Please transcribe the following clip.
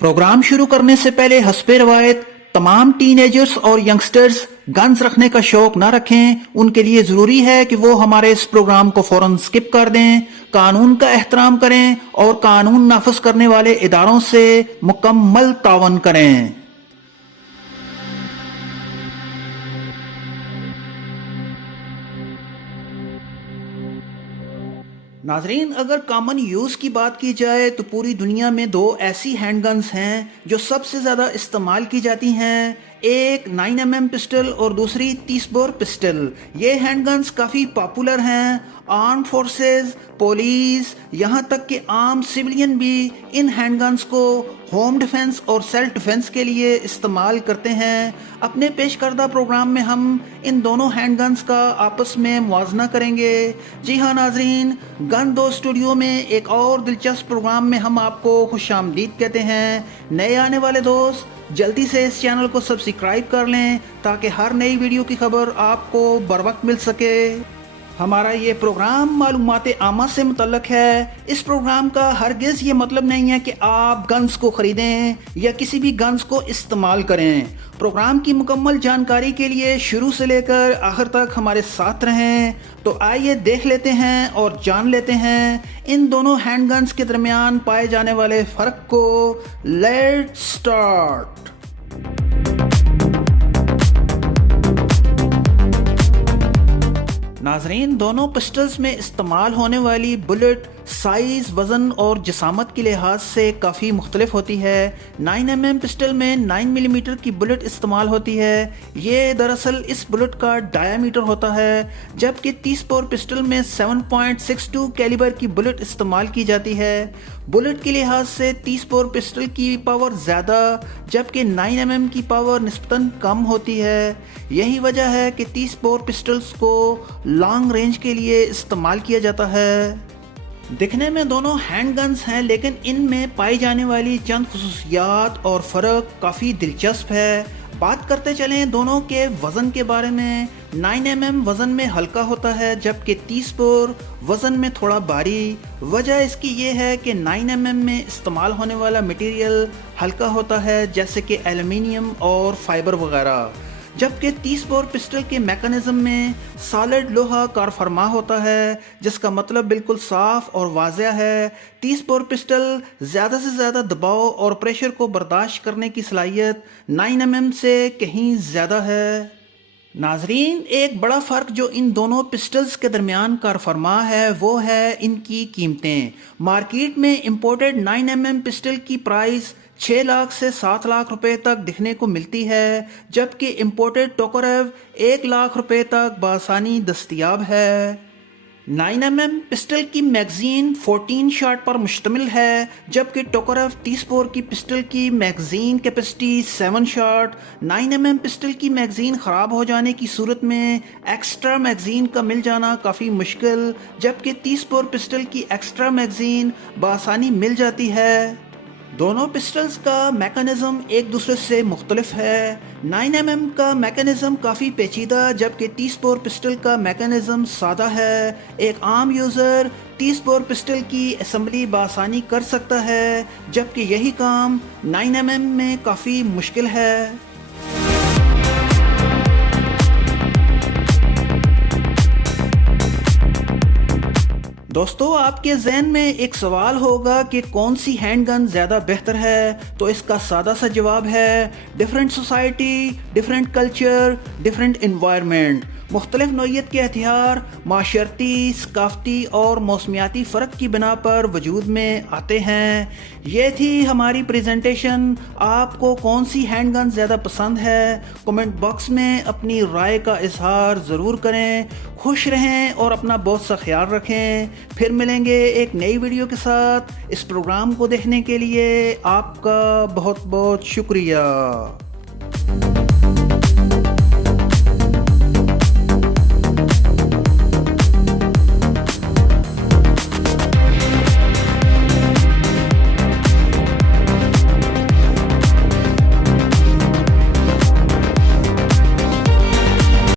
Programme शुरू करने से पहले हस्बे रवायत तमाम टीनेजर्स और यंगस्टर्स गन्स रखने का शौक ना रखें। उनके लिए जरूरी है कि वो हमारे इस प्रोग्राम को फौरन स्किप कर दें, कानून का एहतराम करें और कानून नाफिज करने वाले इदारों से मुकम्मल तावन करें। नाजरीन, अगर कॉमन यूज़ की बात की जाए तो पूरी दुनिया में दो ऐसी हैंडगन्स हैं जो सबसे ज़्यादा इस्तेमाल की जाती हैं। एक 9mm पिस्टल और दूसरी 30 बोर पिस्टल। ये हैंडगन्स काफ़ी पॉपुलर हैं। आर्म फोर्सेस, पुलिस, यहाँ तक कि आम सिविलियन भी इन हैंडगन्स को होम डिफेंस और सेल्फ डिफेंस के लिए इस्तेमाल करते हैं। अपने पेश करदा प्रोग्राम में हम इन दोनों हैंडगन्स का आपस में मुवाजना करेंगे। जी हाँ नाजरीन, गन दो स्टूडियो में एक और दिलचस्प प्रोग्राम में हम आपको खुशामदीद कहते हैं। नए आने वाले दोस्त जल्दी से इस चैनल को सब्सक्राइब कर लें ताकि हर नई वीडियो की खबर आपको बर वक्त मिल सके। हमारा ये प्रोग्राम मालूमात आमा से मुतल्लक है। इस प्रोग्राम का हरगिज़ ये मतलब नहीं है कि आप गन्स को ख़रीदें या किसी भी गन्स को इस्तेमाल करें। प्रोग्राम की मुकम्मल जानकारी के लिए शुरू से लेकर आखिर तक हमारे साथ रहें। तो आइए देख लेते हैं और जान लेते हैं इन दोनों हैंडगन्स के दरमियान पाए जाने वाले फ़र्क को। Let's start. नाजरीन, दोनों पिस्टल्स में इस्तेमाल होने वाली बुलेट साइज़, वज़न और जिसामत के लिहाज से काफ़ी मुख्तलिफ होती है। 9mm पिस्टल में 9mm की बुलेट इस्तेमाल होती है। ये दरअसल इस बुलेट का डायामीटर होता है, जबकि 30 बोर पिस्टल में 7.62 कैलिबर की बुलेट इस्तेमाल की जाती है। बुलेट के लिहाज से 30 बोर पिस्टल की पावर ज़्यादा, जबकि 9mm की पावर निस्बतन कम होती है। यही वजह है कि 30 बोर पिस्टल्स को लॉन्ग रेंज के लिए इस्तेमाल किया जाता है। दिखने में दोनों हैंडगन्स हैं, लेकिन इनमें पाई जाने वाली चंद खुसूसियात और फ़र्क काफ़ी दिलचस्प है। बात करते चलें दोनों के वज़न के बारे में। 9mm वज़न में हल्का होता है, जबकि 30 बोर वज़न में थोड़ा भारी। वजह इसकी ये है कि 9mm में इस्तेमाल होने वाला मटेरियल हल्का होता है, जैसे कि एल्युमिनियम और फाइबर वगैरह, जबकि 30 बोर पिस्टल के मैकेनिज्म में सॉलिड लोहा कार फरमा होता है, जिसका मतलब बिल्कुल साफ और वाज़ेह है। 30 बोर पिस्टल ज़्यादा से ज़्यादा दबाव और प्रेशर को बर्दाश्त करने की सलाहियत 9mm से कहीं ज़्यादा है। नाजरीन, एक बड़ा फ़र्क जो इन दोनों पिस्टल्स के दरमियान कार फरमा है वो है इनकी कीमतें। मार्केट में इंपोर्टेड 9mm पिस्टल की प्राइस 6 लाख से 7 लाख रुपए तक दिखने को मिलती है, जबकि इंपोर्टेड टोकरेव 1 लाख रुपए तक बासानी दस्तयाब है। 9mm पिस्टल की मैगज़ीन 14 शॉट पर मुश्तमिल है, जबकि टोकरेव 30 बोर की पिस्टल की magazine capacity 7 shot. 9mm pistol की मैगज़ीन ख़राब हो जाने की सूरत में एक्स्ट्रा मैगज़ीन का मिल जाना काफ़ी मुश्किल, जबकि 30 बोर पिस्टल की एक्स्ट्रा मैगज़ीन बासानी मिल जाती है। दोनों पिस्टल्स का मैकेनिज़्म एक दूसरे से मुख्तलिफ है। 9mm का मैकेनिज़्म काफ़ी पेचीदा, जबकि 30 बोर पिस्टल का मैकेनिज़्म सादा है। एक आम यूज़र 30 बोर पिस्टल की असम्बली बासानी कर सकता है, जबकि यही काम 9mm में काफ़ी मुश्किल है। दोस्तों, आपके जहन में एक सवाल होगा कि कौन सी हैंडगन ज़्यादा बेहतर है, तो इसका सादा सा जवाब है different society, different culture, different environment. मुख्तलिफ नौइयत के हथियार माशरती, सकाफती और मौसमियाती फ़र्क की बिना पर वजूद में आते हैं। ये थी हमारी प्रेजेंटेशन। आपको कौन सी हैंडगन ज़्यादा पसंद है, कमेंट बॉक्स में अपनी राय का इजहार ज़रूर करें। खुश रहें और अपना बहुत सा ख्याल रखें। फिर मिलेंगे एक नई वीडियो के साथ। इस प्रोग्राम को देखने के लिए आपका बहुत बहुत शुक्रिया।